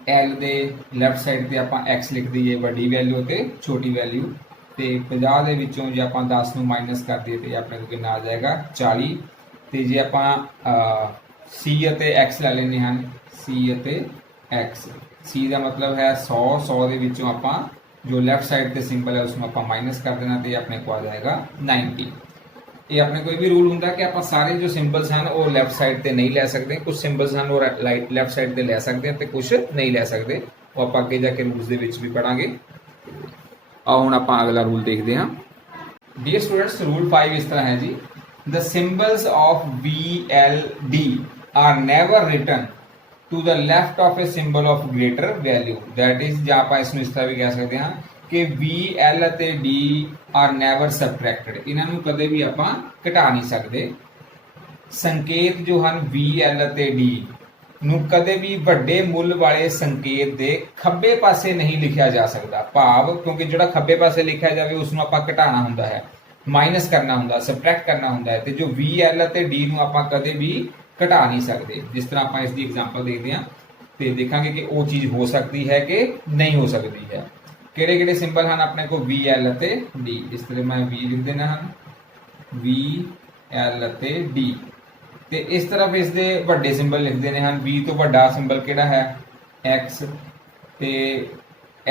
l ਦੇ ਲੈਫਟ ਸਾਈਡ ਤੇ ਆਪਾਂ x ਲਿਖ ਦਈਏ ਵੱਡੀ ਵੈਲਿਊ ਤੇ ਛੋਟੀ ਵੈਲਿਊ, ਤੇ 50 ਦੇ ਵਿੱਚੋਂ ਜੇ ਆਪਾਂ 10 ਨੂੰ ਮਾਈਨਸ ਕਰ ਦਈਏ ਤੇ ਆਪਣੇ ਕੋ ਕਿੰਨਾ ਆ ਜਾਏਗਾ, 40। ਤੇ ਜੇ ਆਪਾਂ c ਅਤੇ x ਲੈ ਲੈਂਦੇ ਹਨ, c ਅਤੇ x, c ਦਾ ਮਤਲਬ ਹੈ 100, 100 ਦੇ ਵਿੱਚੋਂ ਆਪਾਂ ਜੋ ਲੈਫਟ ਸਾਈਡ ਤੇ ਸਿੰਬਲ ਹੈ ਉਸ ਨੂੰ ਆਪਾਂ ਮਾਈਨਸ ਕਰ ਦੇਣਾ ਤੇ ਆਪਣੇ ਕੋ ਆ ਜਾਏਗਾ 90। ਇਹ ਆਪਣੇ ਕੋਈ ਵੀ ਰੂਲ ਹੁੰਦਾ ਕਿ ਆਪਾਂ ਸਾਰੇ ਜੋ ਸਿੰਬਲਸ ਹਨ ਉਹ ਲੈਫਟ ਸਾਈਡ ਤੇ ਨਹੀਂ ਲੈ ਸਕਦੇ, ਕੁਝ ਸਿੰਬਲਸ ਹਨ ਉਹ ਲੈਫਟ ਸਾਈਡ ਤੇ ਲੈ ਸਕਦੇ ਤੇ ਕੁਝ ਨਹੀਂ ਲੈ ਸਕਦੇ, ਉਹ ਆਪਾਂ ਅੱਗੇ ਜਾ ਕੇ ਰੂਲਸ ਦੇ ਵਿੱਚ ਵੀ ਪੜਾਂਗੇ। ਆਓ ਹੁਣ ਆਪਾਂ ਅਗਲਾ ਰੂਲ ਦੇਖਦੇ ਹਾਂ। ਡੀਅਰ ਸਟੂਡੈਂਟਸ, ਰੂਲ 5 ਇਸ ਤਰ੍ਹਾਂ ਹੈ ਜੀ, the symbols of VLD are never written to the left of a symbol of greater value, that is ਜਾਂ ਆਪਾਂ ਇਸ ਨੂੰ ਇਸ ਤਰ੍ਹਾਂ ਵੀ ਕਹਿ ਸਕਦੇ ਹਾਂ ਕਿ VL ਅਤੇ D are never subtracted, ਇਹਨਾਂ ਨੂੰ ਕਦੇ ਵੀ ਆਪਾਂ ਘਟਾ ਨਹੀਂ ਸਕਦੇ। ਸੰਕੇਤ ਜੋ ਹਨ VL ਅਤੇ D ਨੂੰ ਕਦੇ ਵੀ ਵੱਡੇ ਮੁੱਲ ਵਾਲੇ ਸੰਕੇਤ ਦੇ ਖੱਬੇ ਪਾਸੇ ਨਹੀਂ ਲਿਖਿਆ ਜਾ ਸਕਦਾ, ਭਾਵ ਕਿਉਂਕਿ ਜਿਹੜਾ ਖੱਬੇ ਪਾਸੇ ਲਿਖਿਆ ਜਾਵੇ ਉਸ ਨੂੰ ਆਪਾਂ ਘਟਾਉਣਾ ਹੁੰਦਾ ਹੈ, ਮਾਈਨਸ ਕਰਨਾ ਹੁੰਦਾ, ਸਬਟ੍ਰੈਕਟ ਕਰਨਾ ਹੁੰਦਾ ਹੈ, ਤੇ ਜੋ VL ਅਤੇ D ਨੂੰ ਆਪਾਂ ਕਦੇ ਵੀ ਘਟਾ ਨਹੀਂ ਸਕਦੇ। ਜਿਸ ਤਰ੍ਹਾਂ ਆਪਾਂ ਇਸ ਦੀ ਐਗਜ਼ਾਮਪਲ ਦੇਖਦੇ ਹਾਂ ਤੇ ਦੇਖਾਂਗੇ ਕਿ ਉਹ ਚੀਜ਼ ਹੋ ਸਕਦੀ ਹੈ ਕਿ ਨਹੀਂ ਹੋ ਸਕਦੀ ਹੈ। ਕਿਹੜੇ ਕਿਹੜੇ ਸਿੰਬਲ ਹਨ ਆਪਣੇ ਕੋਲ VL ਅਤੇ D, ਇਸ ਤਰ੍ਹਾਂ ਮੈਂ V ਲਿਖ ਦੇਣਾ ਹਨ, VL ਅਤੇ D, ਤੇ ਇਸ ਤਰ੍ਹਾਂ ਇਸ ਦੇ ਵੱਡੇ ਸਿੰਬਲ ਲਿਖ ਦੇਣੇ ਹਨ। V ਤੋਂ ਵੱਡਾ ਸਿੰਬਲ ਕਿਹੜਾ ਹੈ, X, ਤੇ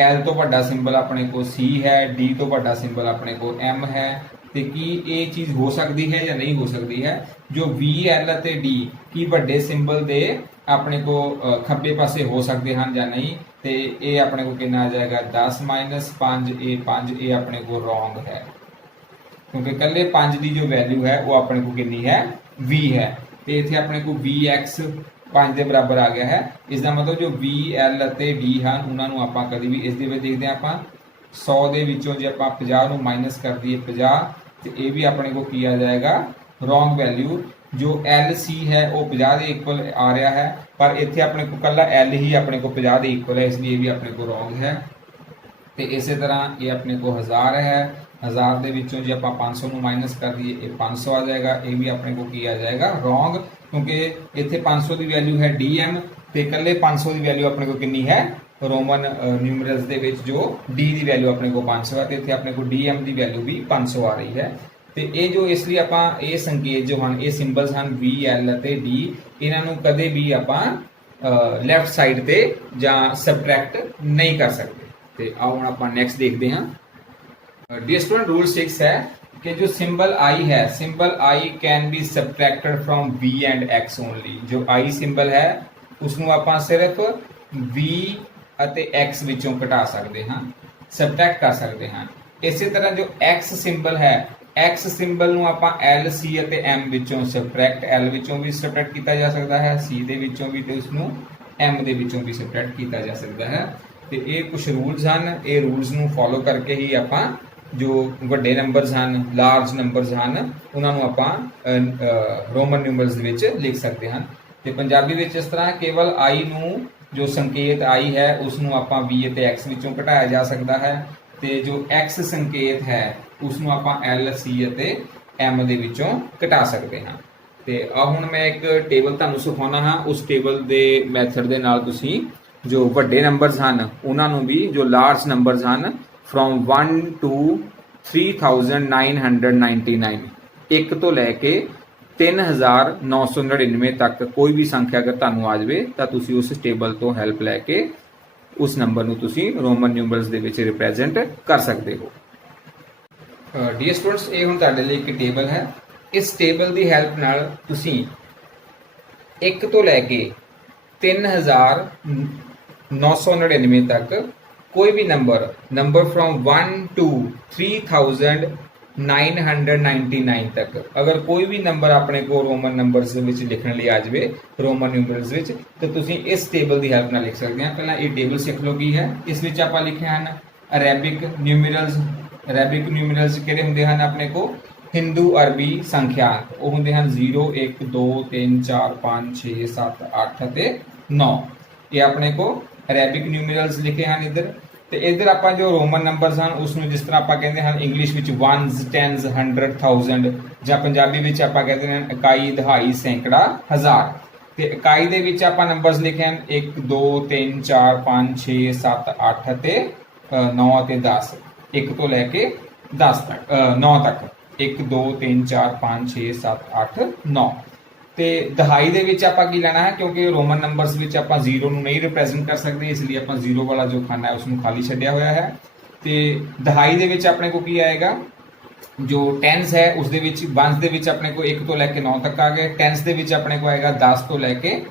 L ਤੋਂ ਵੱਡਾ ਸਿੰਬਲ ਆਪਣੇ ਕੋਲ C ਹੈ, D ਤੋਂ ਵੱਡਾ ਸਿੰਬਲ ਆਪਣੇ ਕੋਲ M ਹੈ। ਤੇ ਕੀ ਇਹ ਚੀਜ਼ ਹੋ ਸਕਦੀ ਹੈ ਜਾਂ ਨਹੀਂ ਹੋ ਸਕਦੀ ਹੈ, ਜੋ VL ਅਤੇ D ਕੀ ਵੱਡੇ ਸਿੰਬਲ ਦੇ ਆਪਣੇ ਕੋ ਖੱਬੇ ਪਾਸੇ ਹੋ ਸਕਦੇ ਹਨ ਜਾਂ ਨਹੀਂ, ਤੇ ਇਹ ਆਪਣੇ ਕੋ ਕਿੰਨਾ ਆ ਜਾਏਗਾ, 10 - 5, ਇਹ 5, ਇਹ ਆਪਣੇ ਕੋ ਰੋਂਗ ਹੈ, ਕਿਉਂਕਿ ਕੱਲੇ 5 ਦੀ ਜੋ ਵੈਲਿਊ ਹੈ ਉਹ ਆਪਣੇ ਕੋ ਕਿੰਨੀ ਹੈ, V ਹੈ, ਤੇ ਇੱਥੇ ਆਪਣੇ ਕੋ VX 5 ਦੇ ਬਰਾਬਰ ਆ ਗਿਆ ਹੈ। ਇਸ ਦਾ ਮਤਲਬ ਜੋ VL ਅਤੇ D ਹਨ ਉਹਨਾਂ ਨੂੰ ਆਪਾਂ ਕਦੀ ਵੀ ਇਸ ਦੇ ਵਿੱਚ ਦੇਖਦੇ ਹਾਂ ਆਪਾਂ 100 ਦੇ ਵਿੱਚੋਂ ਜੇ ਆਪਾਂ 50 ਨੂੰ ਮਾਈਨਸ ਕਰ ਦਈਏ 50, ਤੇ ਇਹ ਵੀ ਆਪਣੇ ਕੋ ਕੀ ਆ ਜਾਏਗਾ, ਰੋਂਗ ਵੈਲਿਊ। ਜੋ LC ਹੈ ਉਹ 50 ਦੇ ਇਕੁਅਲ ਆ ਰਿਹਾ ਹੈ, ਪਰ ਇੱਥੇ ਆਪਣੇ ਕੋ ਕੱਲਾ L ਹੀ ਆਪਣੇ ਕੋ 50 ਦੇ ਇਕੁਅਲ ਹੈ, ਇਸ ਲਈ ਇਹ ਵੀ ਆਪਣੇ ਕੋ ਰੋਂਗ ਹੈ। ਤੇ ਇਸੇ ਤਰ੍ਹਾਂ ਇਹ ਆਪਣੇ ਕੋ 1000 ਹੈ, 1000 ਦੇ ਵਿੱਚੋਂ ਜੇ ਆਪਾਂ 500 ਨੂੰ ਮਾਈਨਸ ਕਰ ਦਈਏ ਇਹ 500 ਆ ਜਾਏਗਾ, ਇਹ ਵੀ ਆਪਣੇ ਕੋ ਕੀ ਆ ਜਾਏਗਾ, ਰੋਂਗ, ਕਿਉਂਕਿ ਇੱਥੇ 500 ਦੀ ਵੈਲਿਊ ਹੈ DM, ਤੇ ਕੱਲੇ 500 ਦੀ ਵੈਲਿਊ ਆਪਣੇ ਕੋ ਕਿੰਨੀ ਹੈ, ਰੋਮਨ ਨਿਊਮਰਲਸ ਦੇ ਵਿੱਚ ਜੋ D ਦੀ ਵੈਲਿਊ ਆਪਣੇ ਕੋ 500 ਹੈ, ਤੇ ਇੱਥੇ ਆਪਣੇ ਕੋ DM ਦੀ ਵੈਲਿਊ ਵੀ 500 ਆ ਰਹੀ ਹੈ। ਤੇ ਇਹ ਜੋ ਇਸ ਲਈ ਆਪਾਂ ਇਹ ਸੰਕੇਤ ਜੋ ਹਨ, ਇਹ ਸਿੰਬਲਸ ਹਨ VL ਅਤੇ D, ਇਹਨਾਂ ਨੂੰ ਕਦੇ ਵੀ ਆਪਾਂ ਲੈਫਟ ਸਾਈਡ ਤੇ ਜਾਂ ਸਬਟ੍ਰੈਕਟ ਨਹੀਂ ਕਰ ਸਕਦੇ। ਤੇ ਆਓ ਹੁਣ ਆਪਾਂ ਨੈਕਸਟ ਦੇਖਦੇ ਹਾਂ। ਡੀਅਰ ਸਟੂਡੈਂਟ, ਰੂਲ 6 ਹੈ कि जो सिंबल I है, symbol I can be subtracted from V and X only. जो I सिंबल है उसनों आपां सिर्फ V ਅਤੇ X ਵਿੱਚੋਂ ਘਟਾ ਸਕਦੇ ਹਾਂ, ਸਬਟ੍ਰੈਕਟ ਕਰ ਸਕਦੇ ਹਾਂ। ਇਸੇ ਤਰ੍ਹਾਂ ਜੋ X ਸਿੰਬਲ ਹੈ, X ਸਿੰਬਲ ਨੂੰ ਆਪਾਂ L, C ਅਤੇ M ਵਿੱਚੋਂ ਸਬਟ੍ਰੈਕਟ, L ਵਿੱਚੋਂ ਵੀ ਸਬਟ੍ਰੈਕਟ ਕੀਤਾ ਜਾ ਸਕਦਾ ਹੈ, C ਦੇ ਵਿੱਚੋਂ ਵੀ, ਤੇ ਉਸਨੂੰ M ਦੇ ਵਿੱਚੋਂ ਵੀ ਸਬਟ੍ਰੈਕਟ ਕੀਤਾ ਜਾ ਸਕਦਾ ਹੈ। ਤੇ ਇਹ ਕੁਝ ਰੂਲਸ ਹਨ, ਇਹ ਰੂਲਸ ਨੂੰ ਫੋਲੋ ਕਰਕੇ ਹੀ ਆਪਾਂ ਜੋ ਵੱਡੇ ਨੰਬਰਸ ਹਨ, ਲਾਰਜ ਨੰਬਰਸ ਹਨ, ਉਹਨਾਂ ਨੂੰ ਆਪਾਂ ਰੋਮਨ ਨਿਊਮਰਲਸ ਦੇ ਵਿੱਚ ਲਿਖ ਸਕਦੇ ਹਾਂ। ਤੇ ਪੰਜਾਬੀ ਵਿੱਚ ਇਸ ਤਰ੍ਹਾਂ ਕੇਵਲ I ਨੂੰ, ਜੋ ਸੰਕੇਤ I ਹੈ ਉਸ ਨੂੰ ਆਪਾਂ V ਅਤੇ X ਵਿੱਚੋਂ ਘਟਾਇਆ ਜਾ ਸਕਦਾ ਹੈ, ਤੇ ਜੋ X ਸੰਕੇਤ ਹੈ ਉਸ ਨੂੰ ਆਪਾਂ L, C ਅਤੇ M ਦੇ ਵਿੱਚੋਂ ਘਟਾ ਸਕਦੇ ਹਾਂ। ਤੇ ਆ ਹੁਣ ਮੈਂ ਇੱਕ ਟੇਬਲ ਤੁਹਾਨੂੰ ਸਿਖਾਉਣਾ ਹਾਂ, ਉਸ ਟੇਬਲ ਦੇ ਮੈਥਡ ਦੇ ਨਾਲ ਤੁਸੀਂ ਜੋ ਵੱਡੇ ਨੰਬਰਸ ਹਨ ਉਹਨਾਂ ਨੂੰ ਵੀ, ਜੋ ਲਾਰਜ ਨੰਬਰਸ ਹਨ from 1 to 3999, 1 ਤੋਂ ਲੈ ਕੇ 3999 ਤੱਕ ਕੋਈ ਵੀ ਸੰਖਿਆ ਅਗਰ ਤੁਹਾਨੂੰ ਆ ਜਾਵੇ ਤਾਂ ਤੁਸੀਂ ਉਸ ਟੇਬਲ ਤੋਂ ਹੈਲਪ ਲੈ ਕੇ ਉਸ ਨੰਬਰ ਨੂੰ ਤੁਸੀਂ ਰੋਮਨ ਨਿਊਮਰਲਸ ਦੇ ਵਿੱਚ ਰਿਪਰੈਜ਼ੈਂਟ ਕਰ ਸਕਦੇ ਹੋ। ਡੀਅਰ ਸਟੂਡੈਂਟਸ, ਇਹ ਹੁਣ ਤੁਹਾਡੇ ਲਈ ਇੱਕ ਟੇਬਲ ਹੈ। ਇਸ ਟੇਬਲ ਦੀ ਹੈਲਪ ਨਾਲ ਤੁਸੀਂ 1 ਤੋਂ ਲੈ ਕੇ 3999 ਤੱਕ कोई भी नंबर फ्रॉम 1 to 3999 तक अगर कोई भी नंबर अपने को रोमन नंबर्स विच लिखने लिए आ जाए रोमन न्यूमरल्स विच, तो तुसी इस टेबल की हेल्प नाल लिख सकते हैं। पहला ये टेबल सीख लो की है, इस विच आपां लिखे हैं अरेबिक न्यूमरल्स। अरेबिक न्यूमरल्स किहड़े हुंदे हन अपने को, ਹਿੰਦੂ ਅਰਬੀ ਸੰਖਿਆਂਕ ਉਹ ਹੁੰਦੇ ਹਨ 0 1 2 3 4 5 6 7 8 ਅਤੇ 9। ਇਹ ਆਪਣੇ ਕੋ ਅਰੈਬਿਕ ਨਿਊਮਰਲਸ ਲਿਖੇ ਹਨ ਇੱਧਰ। ਤੇ ਇੱਧਰ ਆਪਾਂ ਜੋ ਰੋਮਨ ਨੰਬਰਸ ਹਨ ਉਸ ਨੂੰ ਜਿਸ ਤਰ੍ਹਾਂ ਆਪਾਂ ਕਹਿੰਦੇ ਹਨ ਇੰਗਲਿਸ਼ ਵਿੱਚ ਵਨਸ, ਟੈਨਸ, 100, 1000 ਜਾਂ ਪੰਜਾਬੀ ਵਿੱਚ ਆਪਾਂ ਕਹਿੰਦੇ ਹਨ ਇਕਾਈ, ਦਹਾਈ, ਸੈਂਕੜਾ, ਹਜ਼ਾਰ। ਤੇ ਇਕਾਈ ਦੇ ਵਿੱਚ ਆਪਾਂ ਨੰਬਰਸ ਲਿਖੇ ਹਨ 1 2 3 4 5 6 7 8 ਅਤੇ 9 ਅਤੇ 10। 1 ਤੋਂ ਲੈ ਕੇ 10 ਤੱਕ 9 ਤੱਕ 1 2 3 4 5 6 7 8 9। ਤੇ ਦਹਾਈ ਦੇ ਵਿੱਚ ਆਪਾਂ ਕੀ ਲੈਣਾ ਹੈ, ਕਿਉਂਕਿ ਰੋਮਨ ਨੰਬਰਸ ਵਿੱਚ ਆਪਾਂ 0 ਨੂੰ ਨਹੀਂ ਰਿਪਰੈਜ਼ੈਂਟ ਕਰ ਸਕਦੇ, ਇਸ ਲਈ ਆਪਾਂ 0 ਵਾਲਾ ਜੋ ਖਾਨਾ ਹੈ ਉਸ ਨੂੰ ਖਾਲੀ ਛੱਡਿਆ ਹੋਇਆ ਹੈ। ਤੇ ਦਹਾਈ ਦੇ ਵਿੱਚ ਆਪਣੇ ਕੋ ਕੀ ਆਏਗਾ, ਜੋ ਟੈਨਸ ਹੈ ਉਸ ਦੇ ਵਿੱਚ ਵਨਸ ਦੇ ਵਿੱਚ ਆਪਣੇ ਕੋ 1 ਤੋਂ ਲੈ ਕੇ 9 ਤੱਕ ਆ ਗਏ। ਟੈਨਸ ਦੇ ਵਿੱਚ ਆਪਣੇ ਕੋ ਆਏਗਾ 10 ਤੋਂ ਲੈ ਕੇ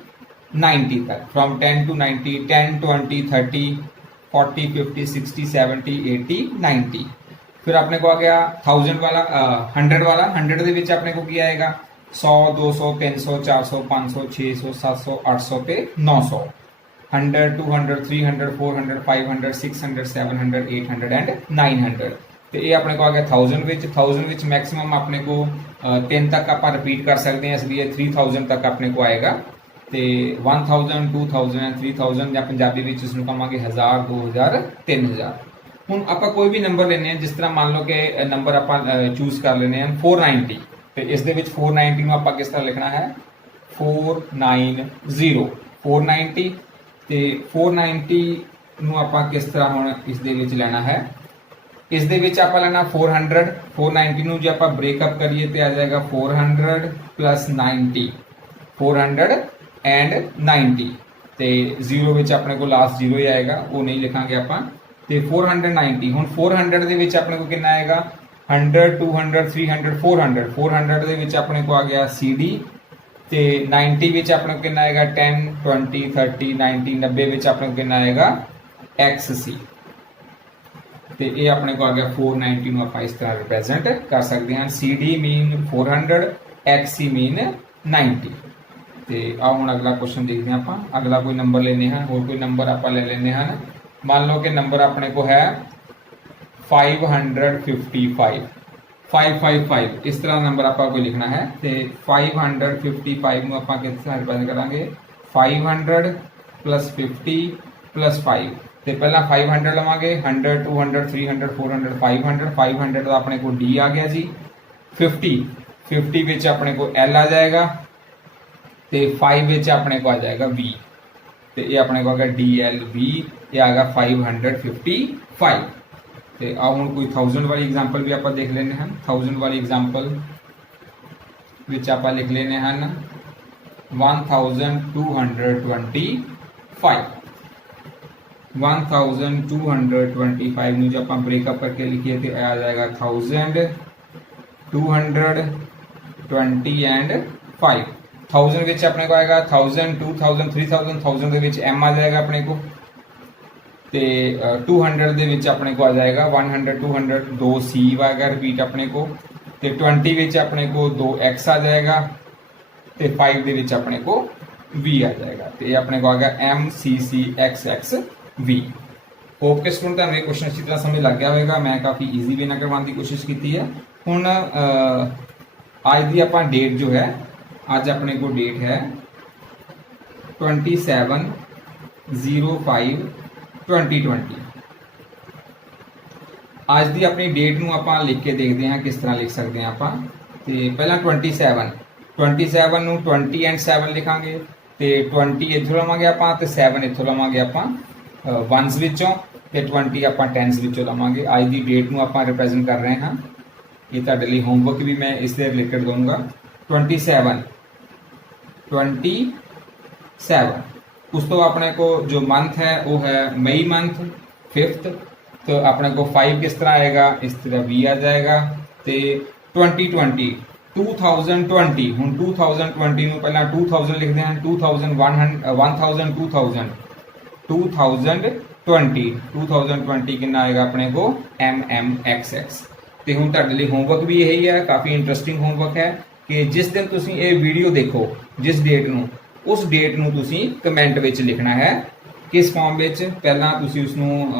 90 ਤੱਕ, ਫਰੋਮ 10 to 90, 10 20 30 40 50 60 70 80 90। फिर अपने को आ गया 1000 वाला 100 वाला। 100 ਦੇ ਵਿੱਚ ਆਪਣੇ ਕੋ ਕੀ ਆਏਗਾ 100 200 300 400 500 600 700 800 ਤੇ 900। 100 200 300 400 500 600 700 800 ਐਂਡ 900। ਤੇ ਇਹ ਆਪਣੇ ਕੋ ਆ ਗਿਆ 1000 ਵਿੱਚ। 1000 ਵਿੱਚ ਮੈਕਸਿਮਮ ਆਪਣੇ ਕੋ 3 ਤੱਕ ਆਪਾਂ ਰਿਪੀਟ ਕਰ ਸਕਦੇ ਹਾਂ, ਇਸ ਲਈ 3000 ਤੱਕ ਆਪਣੇ ਕੋ ਆਏਗਾ। ਤੇ 1000 2000 3000 ਜਾਂ ਪੰਜਾਬੀ ਵਿੱਚ ਇਸ ਨੂੰ ਕਹਾਂਗੇ 1000 2000 3000। ਹੁਣ ਆਪਾਂ ਕੋਈ ਵੀ ਨੰਬਰ ਲੈਣੇ ਆ, ਜਿਸ ਤਰ੍ਹਾਂ ਮੰਨ ਲਓ ਕਿ ਨੰਬਰ ਆਪਾਂ ਚੂਜ਼ ਕਰ ਲੈਣੇ ਆ 490। ਤੇ ਇਸ ਦੇ ਵਿੱਚ 490 ਨੂੰ ਆਪਾਂ ਕਿਸ ਤਰ੍ਹਾਂ ਲਿਖਣਾ ਹੈ 490 490। ਤੇ 490 ਨੂੰ ਆਪਾਂ ਕਿਸ ਤਰ੍ਹਾਂ ਹੁਣ ਇਸ ਦੇ ਵਿੱਚ ਲੈਣਾ ਹੈ, ਇਸ ਦੇ ਵਿੱਚ ਆਪਾਂ ਲੈਣਾ 400। 490 ਨੂੰ ਜੇ ਆਪਾਂ ਬ੍ਰੇਕਅਪ ਕਰੀਏ ਤੇ ਆ ਜਾਏਗਾ 400 plus 90 400 and 90। ਤੇ 0 ਵਿੱਚ ਆਪਣੇ ਕੋਲ ਲਾਸਟ 0 ਹੀ ਆਏਗਾ, ਉਹ ਨਹੀਂ ਲਿਖਾਂਗੇ ਆਪਾਂ। ਤੇ 490 ਹੁਣ 400 ਦੇ ਵਿੱਚ ਆਪਣੇ ਕੋ ਕਿੰਨਾ ਆਏਗਾ 100 200 300 400। 400 ਦੇ ਵਿੱਚ ਆਪਣੇ ਕੋ ਆ ਗਿਆ CD। ਤੇ 90 ਵਿੱਚ ਆਪਣੇ ਕੋ ਕਿੰਨਾ ਆਏਗਾ 10 20 30 90। 90 ਵਿੱਚ ਆਪਣੇ ਕੋ ਕਿੰਨਾ ਆਏਗਾ XC। ਤੇ ਇਹ ਆਪਣੇ ਕੋ ਆ ਗਿਆ 490 ਨੂੰ ਆਪਾਂ ਇਸ ਤਰ੍ਹਾਂ ਰਿਪਰੈਜ਼ੈਂਟ ਕਰ ਸਕਦੇ ਹਾਂ। CD ਮੀਨ 400, XC ਮੀਨ 90। ਤੇ ਆਓ ਹੁਣ ਅਗਲਾ ਕੁਐਸਚਨ ਦੇਖਦੇ ਹਾਂ ਆਪਾਂ। ਅਗਲਾ ਕੋਈ ਨੰਬਰ ਲੈਣੇ ਹਨ, ਹੋਰ ਕੋਈ ਨੰਬਰ ਆਪਾਂ ਲੈ ਲੈਣੇ ਹਨ। मान लो कि नंबर अपने को है 555 555। इस तरह नंबर आपको कोई लिखना है। तो 555 ਨੂੰ ਆਪਾਂ ਕਿਸ ਤਰ੍ਹਾਂ ਰਿਪਰੈਜ਼ੈਂਟ ਕਰਾਂਗੇ 500 plus 50 plus 5। ਤੇ ਪਹਿਲਾਂ 500 ਲਵਾਂਗੇ 100 200 300 400 500। 500 ਦਾ ਆਪਣੇ ਕੋਲ D ਆ ਗਿਆ ਜੀ। 50 ਵਿੱਚ ਆਪਣੇ ਕੋਲ L ਆ ਜਾਏਗਾ ਤੇ 5 ਵਿੱਚ ਆਪਣੇ ਕੋ ਆ ਜਾਏਗਾ V। ਤੇ ਇਹ ਆਪਣੇ ਕੋ ਆ ਗਿਆ DLV। ਇਹ ਆ ਗਿਆ 555। ਤੇ ਆ ਹੁਣ ਕੋਈ 1000 ਵਾਲੀ ਐਗਜ਼ਾਮਪਲ ਵੀ ਆਪਾਂ ਦੇਖ ਲੈਣੇ ਹਨ। 1000 ਵਾਲੀ ਐਗਜ਼ਾਮਪਲ ਵਿੱਚ ਆਪਾਂ ਲਿਖ ਲੈਣੇ ਹਨ 1225। 1225 ਨੂੰ ਜੇ ਆਪਾਂ ਬ੍ਰੇਕਅਪ ਕਰਕੇ ਲਿਖੀਏ ਤੇ ਆ ਜਾਏਗਾ 1000 200 20 ਐਂਡ 5। 1000 ਵਿੱਚ ਆਪਣੇ ਕੋ ਆਏਗਾ 1000 2000 3000। 1000 ਦੇ ਵਿੱਚ M ਆ ਜਾਏਗਾ ਆਪਣੇ ਕੋ। ਤੇ 200 ਦੇ ਵਿੱਚ ਆਪਣੇ ਕੋ ਆ ਜਾਏਗਾ 100 200 2C ਆਏਗਾ ਰਿਪੀਟ ਆਪਣੇ ਕੋ। ਤੇ 20 ਵਿੱਚ ਆਪਣੇ ਕੋ 2X ਆ ਜਾਏਗਾ। ਤੇ 5 ਦੇ ਵਿੱਚ ਆਪਣੇ ਕੋ V ਆ ਜਾਏਗਾ। ਤੇ ਇਹ ਆਪਣੇ ਕੋ ਆ ਗਿਆ MCCXXV। ਹੋਪ ਕਿ ਸਟੂਡੈਂਟ ਤੁਹਾਨੂੰ ਇਹ ਕੁਐਸਚਨ ਅੱਛੀ ਤਰ੍ਹਾਂ ਸਮਝ ਲੱਗ ਗਿਆ ਹੋਵੇਗਾ। ਮੈਂ ਕਾਫੀ ਈਜ਼ੀ ਵੇ ਨਾਲ ਕਰਵਾਉਣ ਦੀ ਕੋਸ਼ਿਸ਼ ਕੀਤੀ ਹੈ। ਹੁਣ ਅੱਜ ਦੀ ਆਪਾਂ ਡੇਟ ਜੋ ਹੈ, ਅੱਜ ਆਪਣੇ ਕੋ ਡੇਟ ਹੈ 27/05/2020। ਅੱਜ ਦੀ ਆਪਣੀ ਡੇਟ ਨੂੰ ਆਪਾਂ ਲਿਖ ਕੇ ਦੇਖਦੇ ਹਾਂ ਕਿਸ ਤਰ੍ਹਾਂ ਲਿਖ ਸਕਦੇ ਹਾਂ ਆਪਾਂ। ਤੇ ਪਹਿਲਾਂ 27 ਨੂੰ 20 ਐਂਡ 7 ਲਿਖਾਂਗੇ। ਤੇ 20 ਇੱਥੋਂ ਲਵਾਂਗੇ ਆਪਾਂ ਤੇ 7 ਇੱਥੋਂ ਲਵਾਂਗੇ ਆਪਾਂ ਵਨਸ ਵਿੱਚੋਂ। ਤੇ 20 ਆਪਾਂ ਟੈਨਸ ਵਿੱਚੋਂ ਲਵਾਂਗੇ। ਅੱਜ ਦੀ ਡੇਟ ਨੂੰ ਆਪਾਂ ਰਿਪਰੈਜ਼ੈਂਟ ਕਰ ਰਹੇ ਹਾਂ। ਇਹ ਤੁਹਾਡੇ ਲਈ ਹੋਮਵਰਕ ਵੀ ਮੈਂ ਇਸ ਦੇ ਰਿਲੇਟਡ ਦਊਂਗਾ। 27 ਉਸ ਤੋਂ ਆਪਣੇ को जो मंथ है वो है मई मंथ 5th। तो अपने को 5 किस तरह आएगा, इस तरह V आ जाएगा। तो 2020 2020 हूँ 2020 ਨੂੰ ਪਹਿਲਾਂ 2000 ਲਿਖਦੇ ਹਾਂ 2000 2020 ਕਿੰਨਾ ਆਏਗਾ ਆਪਣੇ को MMXX। ਤੇ ਹੁਣ ਤੁਹਾਡੇ ਲਈ ਹੋਮਵਰਕ ਵੀ ਇਹੀ ਹੈ, ਕਾਫੀ ਇੰਟਰਸਟਿੰਗ ਹੋਮਵਰਕ ਹੈ ਕਿ ਜਿਸ ਦਿਨ ਤੁਸੀਂ ਇਹ ਵੀਡੀਓ ਦੇਖੋ, ਜਿਸ ਡੇਟ ਨੂੰ, ਉਸ ਡੇਟ ਨੂੰ ਤੁਸੀਂ ਕਮੈਂਟ ਵਿੱਚ ਲਿਖਣਾ ਹੈ। ਕਿਸ ਫਾਰਮ ਵਿੱਚ? ਪਹਿਲਾਂ ਤੁਸੀਂ ਉਸ ਨੂੰ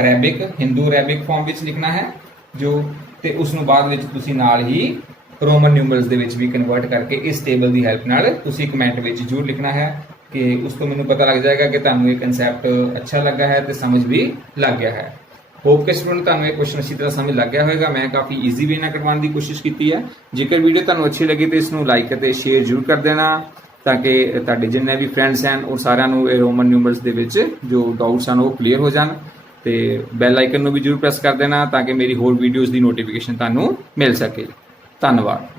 ਅਰੈਬਿਕ, ਹਿੰਦੂ ਅਰੈਬਿਕ ਫਾਰਮ ਵਿੱਚ ਲਿਖਣਾ ਹੈ ਜੋ। ਤੇ ਉਸ ਨੂੰ ਬਾਅਦ ਵਿੱਚ ਤੁਸੀਂ ਨਾਲ ਹੀ ਰੋਮਨ ਨਿਊਮਰਲਸ ਦੇ ਵਿੱਚ ਵੀ ਕਨਵਰਟ ਕਰਕੇ ਇਸ ਟੇਬਲ ਦੀ ਹੈਲਪ ਨਾਲ ਤੁਸੀਂ ਕਮੈਂਟ ਵਿੱਚ ਜ਼ਰੂਰ ਲਿਖਣਾ ਹੈ ਕਿ ਉਸ ਤੋਂ ਮੈਨੂੰ ਪਤਾ ਲੱਗ ਜਾਏਗਾ ਕਿ ਤੁਹਾਨੂੰ ਇਹ ਕਨਸੈਪਟ ਅੱਛਾ ਲੱਗਾ ਹੈ ਤੇ ਸਮਝ ਵੀ ਲੱਗ ਗਿਆ ਹੈ। ਹੋਪ ਕਿ ਸਟੂਡੈਂਟ ਤੁਹਾਨੂੰ ਇਹ ਕੁਐਸਚਨ ਅੱਛੀ ਤਰ੍ਹਾਂ ਸਮਝ ਲੱਗ ਗਿਆ ਹੋਵੇਗਾ। ਮੈਂ ਕਾਫੀ ਈਜ਼ੀ ਵੇ ਨਾਲ ਕਰਵਾਉਣ ਦੀ ਕੋਸ਼ਿਸ਼ ਕੀਤੀ ਹੈ। ਜੇਕਰ ਵੀਡੀਓ ਤੁਹਾਨੂੰ ਅੱਛੀ ਲੱਗੀ ਤਾਂ ਇਸ ਨੂੰ ਲਾਈਕ ਅਤੇ ਸ਼ੇਅਰ ਜ਼ਰੂਰ ਕਰ ਦੇਣਾ ਤਾਂ ਕਿ ਤੁਹਾਡੇ ਜਿੰਨੇ ਵੀ ਫਰੈਂਡਸ ਹਨ ਉਹ ਸਾਰਿਆਂ ਨੂੰ ਇਹ ਰੋਮਨ ਨਿਊਮਰਲਸ ਦੇ ਵਿੱਚ ਜੋ ਡਾਊਟਸ ਹਨ ਉਹ ਕਲੀਅਰ ਹੋ ਜਾਣ ਤੇ ਬੈਲ ਆਈਕਨ ਨੂੰ ਵੀ ਜ਼ਰੂਰ ਪ੍ਰੈਸ ਕਰ ਦੇਣਾ ਤਾਂ ਕਿ ਮੇਰੀ ਹੋਰ ਵੀਡੀਓਜ਼ ਦੀ ਨੋਟੀਫਿਕੇਸ਼ਨ ਤੁਹਾਨੂੰ ਮਿਲ ਸਕੇ। ਧੰਨਵਾਦ।